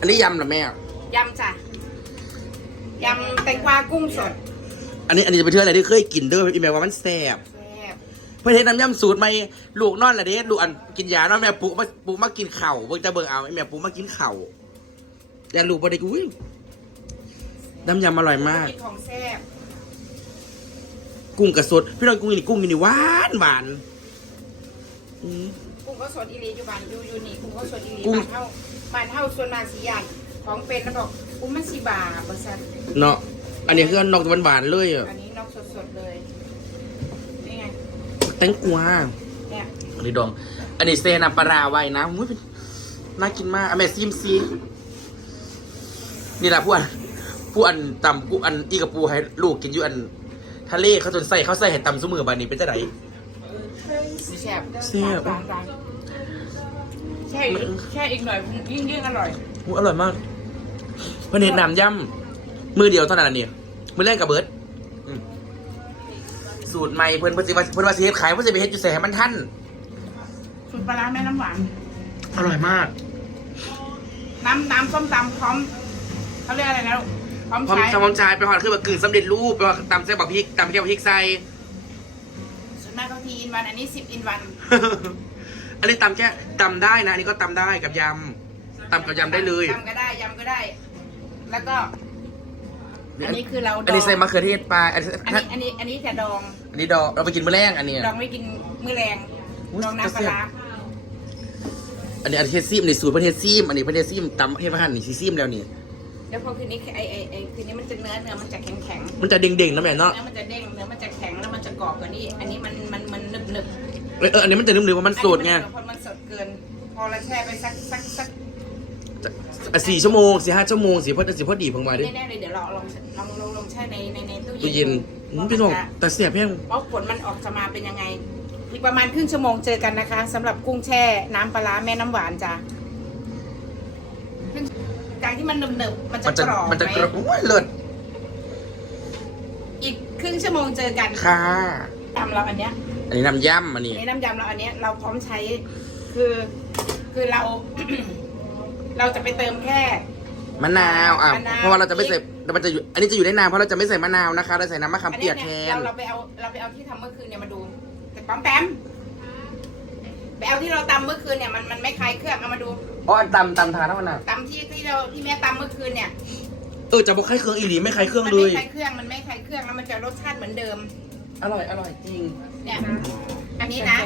อันนี้ยำเหรอแม่ ยำจ้ะ ยำแตงกวากุ้งสดอันนี้อันนี้จะไปเทื่ออะไรที่เคยกินเด้ออีเมลว่ามันแซ่บแซ่บเพื่อนเฮ็ดน้ำยำสูตรใหม่ลูกนอนละเด้ลูกอันกินยานอนแม่ปุ๊มาปุ๊มากินเข่าวเบิ่งจะเบิ่งเอาไอ้แม่ปุ๊มากินเข่าวอย่าลูกบ่ได้อุ้ยน้ำยำอร่อยมาก กินของแซ่บกุ้งกระสดพี่น้องกุ้งนี่กุ้งนี่หวานหวานอืม กุ้งก็สดอีหลีอยู่บ้านอยู่อยู่นี่กุ้งก็สดอีหลีกุ้ง บ้านเฮา บ้านเฮาส่วนมากสีอย่างของเป็นแล้วบอกกุ้งมันสีบาทบ่ซั่นเนาะอันนี้คือนอกจากหวานๆเลยอะอันนี้นอกสดๆเลยนี่ไงแตงกวาเนี่ยอันนี้ดองอันนี้เซนาปลาราไว้นะอุ้ยเป็นน่ากินมากอะแม่ซิมซีนี่แหละผู้อันผู้อันตำผู้อันอีกับปูให้ลูกกินอยู่อันทะเลเขาจนใส่เขาใส่ให้ตำสมือบานนี้เป็นจะไหนแซ่บแซ่บหวานๆ แช่อีกแช่อีกหน่อยยิ่งยิ่งอร่อยอู้อร่อยมากเพื่อนเห็นน้ำย่ำมือเดียวเท่านั้นอันนี้มือแรกกับเบิร์ดอืมสูตรใหม่เพื่อนเพื่อนสิว่าเพื่อนว่าสิเฮ็ดขายเพื่อนสิไปเฮ็ดอยู่ใส่ให้มันทันสูตรปลาร้าแม่น้ำหวาน อร่อยมาก น้ำน้ำส้มตำพร้อมเขาเรียกอะไรนะลูกพร้อมพร้อมใช้ทำพร้อมชายไปหอดคือแบบกึ่งสำเร็จรูปไปว่าตำเส้นบักพริกตำแก้วพริกใส่ ส่วนมากเขาทีอินวันอันนี้สิบอินวัน อันนี้ตำแค่ตำได้นะอันนี้ก็ตำได้กับยำตำกับยำได้เลยยำก็ได้ยำก็ได้ แล้วก็ อันนี้คือเราดองอันนี้ใส่มะเขือเทศปลาอันนี้อันนี้อันนี้อันนี้จะดอง อันนี้ดอกเราไปกินมื้อแรงอันนี้ดองไว้กินมื้อแรงอุ๊ยดองน้ำปลาร้าอันนี้อันนี้เทศซีมอันนี้สูตรประเทศซีมอันนี้ประเทศซีมตำเทศพระหันนี่ซีซีมแล้วนี่แล้วพอคืนนี้ไอไอไอคืนนี้มันจะเนื้อเนื้อมันจะแข็งแข็งมันจะเด้งๆนะแม่ๆเนาะเนื้อมันจะเด้งเนื้อมันจะแข็งแล้วมันจะกรอบกว่านี้ อันนี้มันมันมันหนึบหนึบ เออเอออันนี้มันจะนุ่มๆว่ามันสดไงอันนี้มันมันสดเกิน พอเราแช่ไปสักสักสักอะสี่ชั่วโมงสี่ห้าชั่วโมงสี่พอดีสี่พอดีเพิ่งมาดิแน่ๆเลยเดี๋ยวเราลองลองลองลองแช่ในในในตู้ตู้เย็นอืมพี่น้องแต่เสียบแห้งว่าผลมันออกจะมาเป็นยังไง อีกประมาณครึ่งชั่วโมงเจอกันนะคะสำหรับกุ้งแช่น้ำปลาร้าแม่น้ำหวานจ้ะครึ่งจากที่มันหนึบๆมันจะมันจะกรอบมันจะไหกระโอ้ยเลิศอีกครึ่งชั่วโมงเจอกันค่ะยำเราอันเนี้ย อันนี้น้ำย่ำอันนี้ในน้ำยำเราอันเนี้ยเราพร้อมใช้คือคือเรา เราจะไปเติมแค่ มะนาวอะมะนาว เพราะว่าเราจะไม่ใส่มันจะอยู่อันนี้จะอยู่ได้นานเพราะเราจะไม่ใส่มะนาวนะคะเราใส่น้ำมะขามอันเปีเนี้ยยกแทเนี่ยนเราเราไปเอาเราไปเอาที่ทำเมื่อคืนเนี่ยมาดูแต่ปั๊มแปมไปเอาที่เราตำเมื่อคืนเนี่ยมันมันไม่คล้ายเครื่องเอามาดูอ๋ออันตำตำทานเท่านั้นนะตำที่ที่เราที่แม่ตำเมื่อคืนเนี่ยเออจะบอกใครเครื่องอีหลีไม่ใครเครื่องมันเลไม่ย คล้ายเครื่องมันไม่คล้ายเครื่องแล้วมันจะรสชาติเหมือนเดิม อร่อยอร่อยจริง เนี่ย อันนี้นะ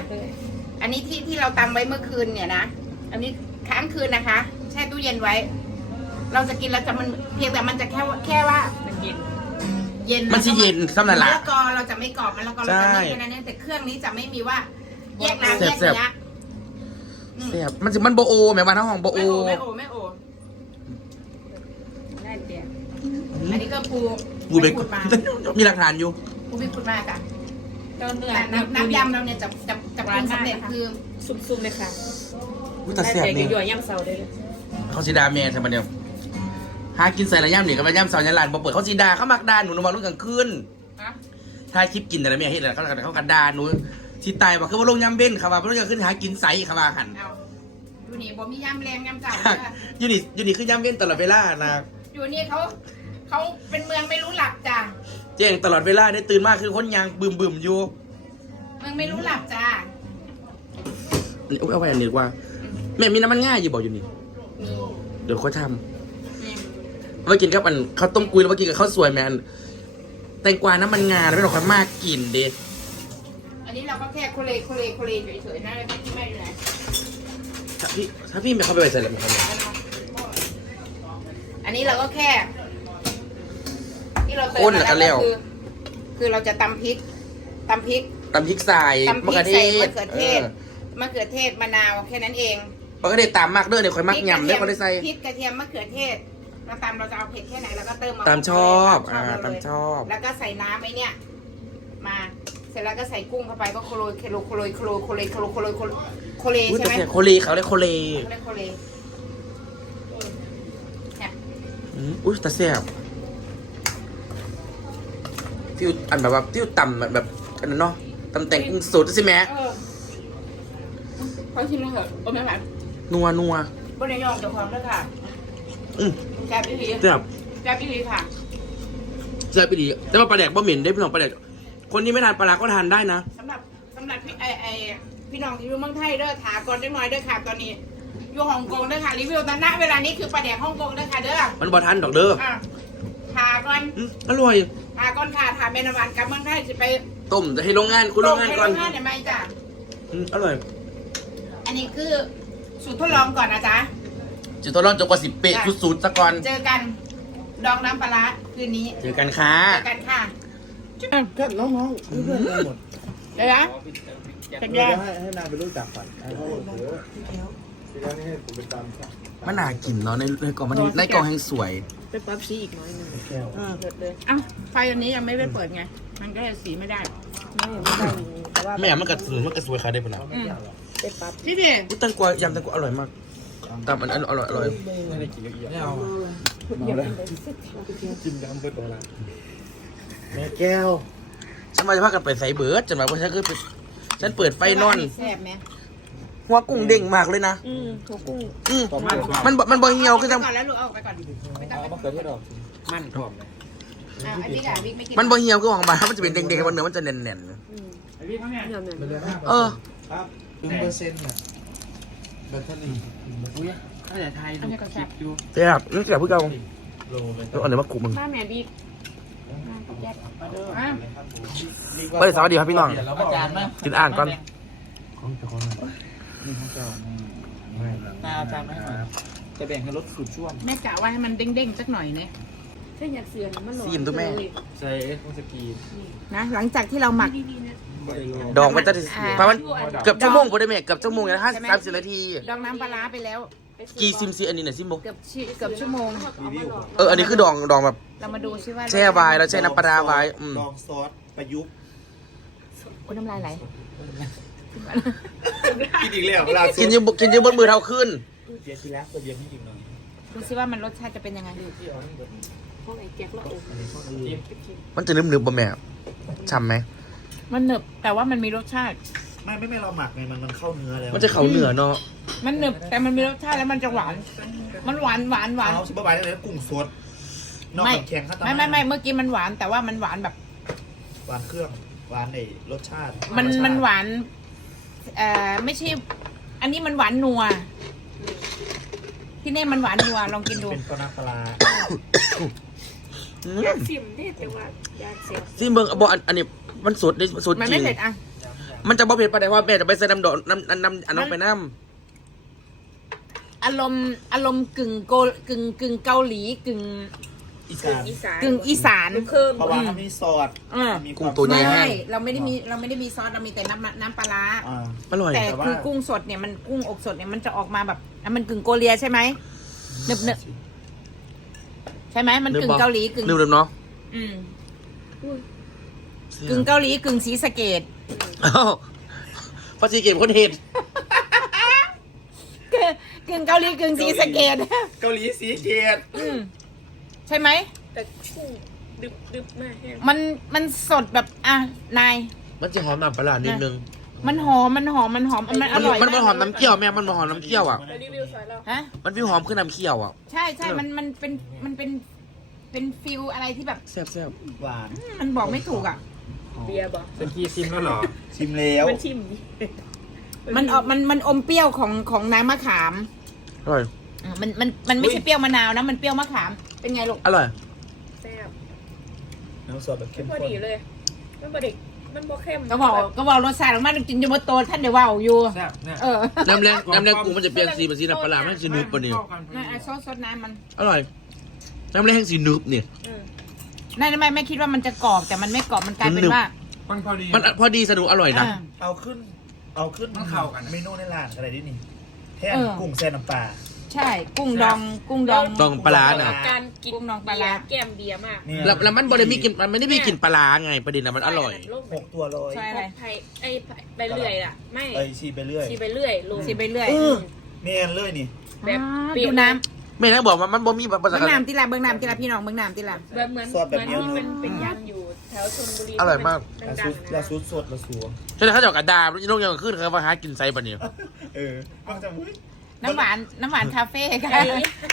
อันนี้ที่ที่เราตำไว้เมื่อคืนเนี่ยนะ อันนี้ค้างคืนนะคะ แช่ตู้เย็นไว้ เราจะกินแล้วจะมันเพียงแต่มันจะแค่ว่าแค่ว่า มันเย็นเย็นมันสิเย็นสำนักมะละละกอเราจะไม่กรอบมะละกอเราจะใช่ ไม่แค่นั้นเองแต่เครื่องนี้จะไม่มีว่าแยกน้ำแซ่แยบกแซ่บเนื้ออืมแซ่บมันสิมันโบโอแม่บ้านทั้งห้องโบโอ ไม่โอไม่โอไม่โอ ได้เดียวอันนี้ก็ปูกูไปขุดมามีหลักฐานอยู่ปูไปขุดมาค่ะ เจ้าเนื้อแต่น้ำน้ำยำเราเนี่ยจะจะจะปรุงสำเร็จคือซุ่มๆเลยค่ะอุ้ยแต่แซ่บแต่นี่หยั่วย่ำเสาได้เลยเขาสีดาแม่ทำไมเนี่ยหากินใส่ระย่ำนี่กับระย่ำสาวยันหลานบ่เปิดเขาสีดาเขามักดาหนูนอนรุ่งกลางคืนฮะถ้าคลิปกินแต่ละแม่เฮ็ดอะไรเขาเขากันดาหนูที่ตายว่าคือว่าลงย่ำเบ้นเขาว่าบ่ลงย่ำขึ้นหากินใสเขาว่าหันเอาอยู่นี่บ่มียำแรงยำเก่าอยู่นี่อยู่นี่คือย่ำเบ้นตลอดเวลานะอยู่นี่เขาเขาเป็นเมืองไม่รู้หลักจ้ะ แจ้งตลอดเวลาได้ตื่นมากคือคนยางบึมบึมๆอยู่เมืองไม่รู้หลักจ้ะอันนี้อุ๊ยเอาไปอันนี้ดีกว่า แม่มีน้ำมันง่ายอยู่บอกอยู่นี่ มีเดี๋ยวเขาทนี่ำเอาไปกินกับอันข้าวต้มกุยแล้วไปกินกับข้าวสวยแมนแตงกวาน้ำมันงาไม่ต้องค่อยมากกินเด็อันนี้เราก็แค่โคเลโคเลโคเลเฉยๆนะไม่ที่ไม่อยู่ไหนถ้าพี่ถ้าพี่ไม่เข้าไปใส่อะไรมันทำไมอันนี้เราก็แค่ ที่เราเติมข้นแล้วก็แล้วคือ คือเราจะตำพริกตำพริก ตำพริกใส่ตำพริมะกเขือเทใส่ศมะเขือเทศ มะเขือเทศมะนาวแค่นั้นเองมะเขือเทศตามมากเด้อเนี่ยค่อยมักยำเด้อพเขาได้ใส่ พริกกระเทียมมะเขือเทศเราตำเราจะเอาเผ็ดแค่ไหนเราก็เติมเตามชอบเอ่าเรตามเลยชอบ แล้วก็ใส่น้ำไอ้เนี่ย มา เสร็จแล้วก็ใส่กุ้งเข้าไปก็โคโรยโคโรยโคโรยโคโรยโคโรยโคโรยโคโรยโคโรยโคโรยอุ้ยใช่แต่ไหมเสียโคเลเขาเรียกโคเลเขาเรียกโคโรยเนี่ย อืมอุ้ยแต่เสียบ ฟิวอันแบบว่าฟิวต่ำแบบแบบอันนั้นเนาะตำแต่งกุ้งสดใช่ไหมเออเขาชิมแล้วเหรอโอ้ไม่หวานนัวนัวบนยองเจ้าของด้วยค่ะอืมแซ่บอีหลีแซ่บแซ่บอีหลีค่ะแซ่บไปดีแต่ว่าปลาแดกบ่เหม็นได้พี่น้องปลาแดกคนที่ไม่ทานปลาร้าก็ทานได้นะสำหรับสำหรับพี่ไอไอพี่น้องที่อยู่เมืองไทยเด้อถาก่อนได้หน่อยเด้อค่ะ ตอนนี้อยู่ฮ่องกงเด้อค่ะรีวิวตอนณเวลานี้คือปลาแดกฮ่องกงเด้อค่ะเด้อมันบ่ทันดอกเด้ออะ ถาก่อนอืมอร่อยถาก่อนค่ะถาเมนวันกลับเมืองไทยสิไปต้มจะให้โรงงานคุณโรงงานก่อนลให้โรงงานได้ไหมจ้ะอืมอร่อย อันนี้คือสูตรทดลองก่อนนะจ๊ะจะต้องรอดจนกว่าสิบเป๊ะสุดๆซะก่อนเจอกันดองน้ำปลาร้าคืนนี้เจอกันค่ะ เจอกันค่ะก็น้องๆเพื่อนๆกันหมดเดี๋ยวนะเป็นเดี๋ยัยวงให้ให้นางไปรู้จักก่อนให้เขาเออทีแรกนี่ให้ผมไปตามครับมันน่ากินเนาะในในกล่องมันในกล่องแห้งสวย ไปปั๊บซีอีกน้อยหนึงแก้วเลิศเลยเอ้าไฟอันนี้ยังไม่ได้เปิดไง มันก็เลยสีไม่ได้ไม่เห็นไม่ได้อยู่แต่ว่าแม่มันกระสือมันกระสวยค่ะได้ปะนะอืมไปปั๊บพี่เด็อุ๊ยแตังกวายำแตังกวาอร่อยมากตามอันอันอร่อยอร่อยไม่ได้กินละเอียดไม่เอาเอาเลยกินยำเปิดตัวละแม่แก้วฉันมาจะพากันไปใส่เบิร์ดจนมาเพราะฉันคือไปฉันเปิดไฟนอน แซ่บไหม หัวกุ้งเด้งมากเลยนะ อืมหัวกุ้งอืมมันบ่มันบ่เหี่ยวคือไปจังก่อนแล้วลูกเอาไปก่อนไม่ต้องเอาไปมะเขือเทศออกมันพร้อมเลยอะไอ้พี่กะวิกไม่กินมันบ่เหี่ยวคือของบ้านมันจะเป็นเด้งๆบนเนื้อมันจะแน่นอืมไอ้พี่เขาเนี่ยเดี๋ยวหนึ่งมันเหลือห้าๆเออ ครับหนึ่งเปอร์เซ็นต์น่ะแบตเตอรี่อุ้ยถ้าอย่าไทยอันนี้ก็แซ่บดูแซ่บนี่แซ่บเพื่อเก่าโลไปแล้วอันไหนมาคุมึง บ้านแม่บิ๊กอะไปสวัสดีครับพี่น้อง อาจารย์มั้ยกินอ่างก่อน ของเจ้าของ นี่ของเจ้าไม่นาอาจารย์ไม่ให้มาจะแบ่งให้รถสูตรช่วงแม่กะว่าให้มันเด้งๆสักหน่อยเนี่ยเส้นอยากเสือนะมันหลอนซีมตัวแม่ ใส่เอสสกีนะหลังจากที่เราหมักดีๆนะบริโลดองมันจะอ่าประมาณเกือบชั่วโมงพอได้ไหมเกือบชั่วโมงนะห้าใช่ไหมสามสิบนาที ดองน้ำปลาร้าไปแล้ว กี่ซิมซีอันนี้หน่อยซิมโบเกือบชิเกือบชั่วโมง เอออันนี้คือดองดองแบบ เรามาดูซิว่าแช่ไวน์แล้วแช่น้ำปลาร้าไว้อืมดองซอสประยุกต์คุณน้ำลายไหล กินอีกแล้วเวลากินอยืมกินอยืมบนมือเท่าขึ้น เบียร์ทีแรกตัวเบียร์ที่จริงหน่อยดูซิว่ามันรสชาติจะเป็นยังไงพวกไอ้แก๊กละอบมันจะนึบนึบๆบ่แม่ฉ่ำไหม มันหนึบแต่ว่ามันมีรสชาติ ไม่ไม่ไม่เราหมักไงมันมันเข้าเนื้อแล้วมันจะเขาเหนือเนาะมันหนึบแต่มันมีรสชาติแล้วมันจะหวาน มันหวานหวานหวานเอาชิบะบายได้เลยกุ้งสดนอกไม่จากแข็งข้าวตาไม่ไม่ไม่เมื่อกี้มันหวานแต่ว่ามันหวานแบบ หวานเครื่องหวานในรสชาติมันรสชติมันหวาน เอ่อไม่ใช่ อันนี้มันหวานนัว ที่นี่มันหวานนัวลองกินดูเป็นปลาปลาอืมอยากซิมได้แต่ว่าอยากเสียซิมเบิงบ่อันอันนี้มันสดได้สดมันจริไม่งเผ็ดอะ มันจะบ่เผ็ดปานใดว่าแม่จะไปใส่น้ำดอกน้ำน้ำน้ำอันน้ำไปน้อารมณ์อารมณ์กึ่งโกกึ่งกึ่งเกาหลีกึ่ง อีสานอีสานกึ่งอีสานเพิ่มเพราะว่ามันมีซอสอ่า มีกุ้งตัวใหญ่ ไม่ให้เราไม่ได้มีเราไม่ได้มีซอสเรามีแต่น้ำน้ำปลาร้า อ่า อร่อย แต่แต่ว่า คือกุ้งสดเนี่ยมันกุ้งอกสดเนี่ยมันจะออกมาแบบอะมันกึ่งโกเลียใช่ไหมเนึบเนึบใช่ไหมมันกึ่งเกาหลีกึ่งลืมลืมเนาะอืมกึ่งเกาหลีกึ่งสีสะเกตอ้าวพอซีเกมคนเห็ดกึ่งกึ่งเกาหลีกึ่งสีสะเกตเกาหลีสีเกตอืม ใช่ไหม แต่กุ้งดึบดึบมากแห้งมันมันสดแบบอะนาย มันจะหอมน้ำปลาร้านิดนึงมันหอมมันหอมมันหอมมันอมันร่อยมันมันหอมน้ำเคี่ยวแม่มันหอมน้ำเคี่ยวอะไปรีวิวสายเราฮะมันพี่หอมขึ้นน้ำเคี่ยวอะใช่ใช่มันมันเป็นมันเป็นเป็นฟิลอะไรที่แบบแซ่บแซ่บหวาน มันบอกไม่ถูกอะ เบียร์บอกเป็นที่ซิมแล้วเหรอ ชิมแล้ว มันชิมมันออกมันมันอมเปรี้ยวของของน้ำมะขาม อร่อยอืมมันมันมันไม่ใช่เปรี้ยวมะนาวนะ มันเปรี้ยวมะขาม เป็นไงลูกอร่อย แซ่บน้ำซอสแบบเข้มพอข้นดีเลย มันบดเด็กมันบอเข้มก็บอกก็บอกรสชาติออกมากินอยู่บนโต๊ะท่านเดี๋ยวว่าอยู่ แซ่บเนี่ยเออน้ำแรงน้ำแรงกุ้งมันจะเปลี่ยนสีเป็นสีน้ำปลาร้ามันจะนึบปะเนี่ยเข้ากันพอนั่นดีอะซดซดน้ำมันอร่อย น้ำแรงสีนึบเนี่ย อืมนั่นทำไมไม่คิดว่ามันจะกรอบแต่มันไม่กรอบมันกลายเป็นหนึบว่า มันพอดี มันพอดีสนุกอร่อยนะอ่าเอาขึ้น เอาขึ้นต้องเข้ากัน เมนูในร้านอะไรดินี่แทนเออ กุ้งแซ่น้ำปลา ใช่กุ้งดองกุ้งดองดองปลาร้าน่ะ การกินกุ้งนองปลาร้า แก้มเบียร์มากเนี่ยแล้วแล้วมันบริมีกลินมันไม่ได้มีกลิ่นปลาร้าไงประเด็นนะมันอร่อยหกตัวร้อยใช่ไทยไทยไอ้ไปเรื่อยอะ ไม่เอ้ยชีไปเรื่อยชีไปเรื่อยลง สิไปเรื่อยเออเมียนเลยนี่ แบบอ่าเปรี้ยว ดูน้แม่ทั้งบอกว่ามันบ่มีภาำษา เบื้องน้ำที่ละเบื้องน้ำที่ละพี่น้องเบื้องน้ำที่ละแบบเหมือนซอสแบบเหมือนเนี้ย ที่เป็นเป็นยันอยู่แถวชลบุรีอร่อยมากละดัซุงดๆละนะซุดสดละสัว ฉะนั้นเขาจะเอากระดาษลูกยังขึ้นเขามาหากินไซปะเนี่ยเออมันจะอุ้ย น้ำหวานน้ำหวานคาเฟ่ค่ะ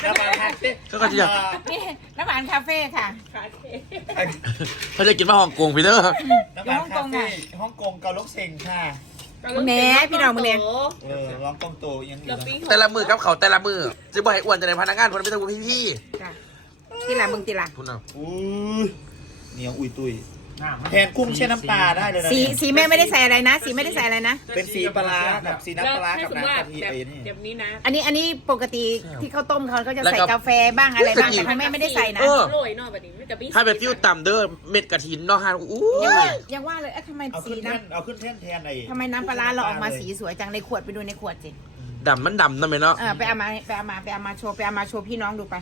น้ำมันฮักซิก็ก็จะนี่น้ำหวานคาเฟ่ค่ะคาเฟ่เขาจะกินมาฮ่องกงพี่เด้อน้ำมันคาเฟ่ฮ่องกงเกาลกเซ็งค่ะแหน่พี่น้องมึงเนี่ยเออร้องกงโตยังอยู่เรานะปิ้งแต่ละมือกับเขาแต่ละมือจะบ่ให้อ้วนจะในพนักงานคนไม่ต้องพี่พี่จ้ะทีหลังมึงทีหลังคุณเอาอุ้ยเหนียวอุยตุย แทนกุ้งแช่น้ำปลาได้เลยนะสีเนี่ยสีแม่ไม่ได้ใส่อะไรนะ สีไม่ได้ใส่อะไรนะ เป็นสีปลาร้ากับสีน้ำปลาร้าถ้ากับสมมติว่าน้ำกะทิแบบไอ้นี่แบบนี้นะอันนี้อันนี้ปกติที่เขาต้มเขาก็จะใส่กาแฟบ้างอะไรบ้างแต่ของแม่ไม่ได้ใส่นะโรยหน่อยแบบนี้ไม่กับปิ้งถ้าเป็นฟิวต่ำเด้อเม็ดกระถินเนาะฮะอู้ยังว่ายังว่าเลยเอ๊ะทำไมเอาสีขึ้นน้แท่นเอาขึ้นแท่นแทนไอ้ำทำไมน้ำปลาร้าเราออกมาสีสวยจังในขวดไปดูในขวดสิดำมันดำนั่นไหมเนาะเออไปเอามาไปเอามาไปเอามาโชว์ไปเอามาโชว์พี่น้องดูไป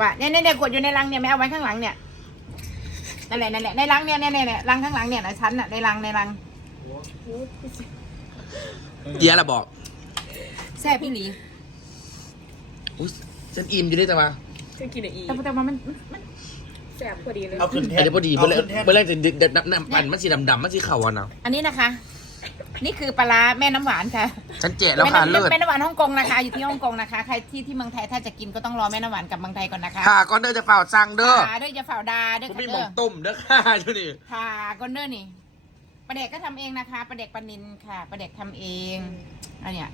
ว่าเนี่ยเนี่ยเนี่ยขวดอยู่ในรังเนี่ยไม่เอาไว้ข้างหลังเนี่ย นั่นแหละนั่นแหละในรังเนี่ยเนี่ยเนี่ยเนี่ยรังข้างหลังเนี่ยนะชั้นน่ะในรังในรังเดี๋ยวละบอกแซ่บพี่หลีอุ๊ยฉันอิ่มอยู่ด้วยแต่ว่าฉันกินอีกแต่แต่ว่ามันมันแสบพอดีเลย เอาขึ้นแท่อันนนี้พอดีเอาเมื่อแรกขึ้นแท่นเมื่อแรกจะเด็ดน้ำน้ำปั่นมันสีดำดำมันสีขาวอะเนาะ อันนี้นะคะ นี่คือปลาร้าแม่น้ำหวานค่ะฉันแจกแล้วค่ะแม่เลิศน้ำแม่น้ำหวานฮ่องกงนะคะ อยู่ที่ฮ่องกงนะคะ ใครที่ที่เมืองไทยถ้าจะกินก็ต้องรอแม่น้ำหวานกลับเมืองไทยก่อนนะคะค่ะก้อนเด้อจะเปล่าสั่งเด้อค่ะด้วยจะฝ่าวดาด้วยผมค่ะมีหมเด้อองต้มเด้อค่ะอยู่นี่ค่ะก้อนเด้อนี่ปลาเด็กก็ทำเองนะคะปลาเด็กปลานินค่ะปลาเด็กทำเองอันเนี้ย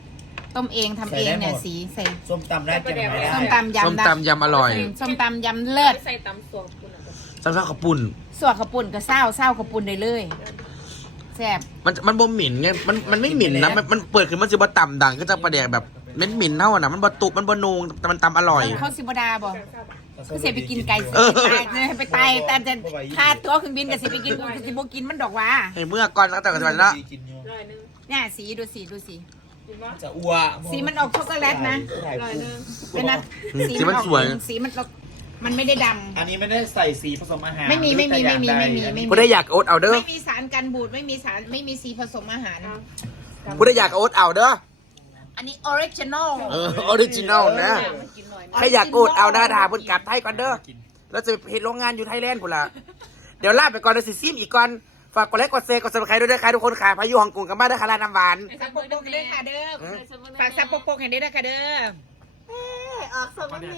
ต้มเองทำเองเนี่ยสีใส่ส้มตำได้เจ็บไหมส้มตำยำส้มได้ตำยำอร่อยส้มตำยำเลิศ ใส่ตำส่วนคุณอะส้มตำข้าวปุ้นส่วนขาวปุ่นก็เศร้าเศร้าขาวปุ่นได้เลย แซ่บมันมันบ่หมิ่นไงมันมันไม่หมิ่นนะมันมันเปิดขึ้นมันจะบ่ต่ำดังก็จะประแดกแบบเม้นหมิ่นเท่าน่ะมันบ่ตุกมันบ่นูงแต่มันตำอร่อย เขาสิบดาบ่คือเสียไปกินไก่สิเออไปตายเนี่ยไปตายแต่จะค่าตัวเครื่องบินกับสิไปกินกูสิบ่กินมันดอกว่าให้เมื่อก่อนตั้งแต่ก่อนจะมาเนาะกินอยู่ร้อยหนึงเนี่ยสีดูสีดูสีกินว่าจะอ้วสีมันออกช็อกโกแลตนะร้อยหนึงเป็นนะสีมันสวยออกสีมันออก มันไม่ได้ดอันนี้ไม่ได้ใส่สีผสมอาหารไม่มีไม่มีไม่มีไม่มีไม่มี ผู้ได้อยากโอ๊ตเอาำเด้อไม่มีสารกันบูดไม่มีสารไม่มีสีผสมอาหาร ผู้ได้อยากโอ๊ตเอาเด้ออันนี้ออริจินอลเออออริจินอลนะกินหน่อยใครอยากโอ๊ตเอาหน้าด่าเพุ่นกลับไทยก่อนเด้อแล้วจะไปเฮ็ดโรงงานอยู่ไทยแลนด์พุ่นล่ะเดี๋ยวลาไปก่อนเดี๋ยวสิซิมอีกก่อนฝากกดไลค์กดแชร์กดซับสไครต์ด้วยนะคะทุกคนค่ะพายุฮ่องกงกันบ้านเด้อค่ะร้านน้ำหวาน ซับปกปกเด้อค่ะเด้อฝากซับปกปกให้เด้อค่ะเด้อเอ้ยออกส่งมาเนี่ย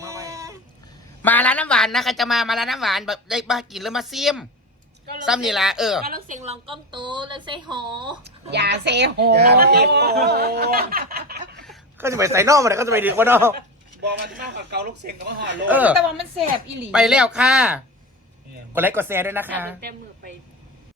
มาร้านน้ำหวานนะคะจะมามาร้านน้ำหวานแบบได้มากินแล้วมาซิมซ้ำนี่ละเออก็ต้องเสียงลองก้มโตแล้วใส่หออย่าเซโหอย่าเซโหก็จะไปใส่นอกมาเลยก็จะไปดึกวะเนาะบอกมาที่หน้ากับเกาลูกเซ็งกับมะฮอโลเออแต่ว่ามันแสบอีหลีไปแล้วค่ะกดไลค์กดแชร์ด้วยนะคะแต่มือไป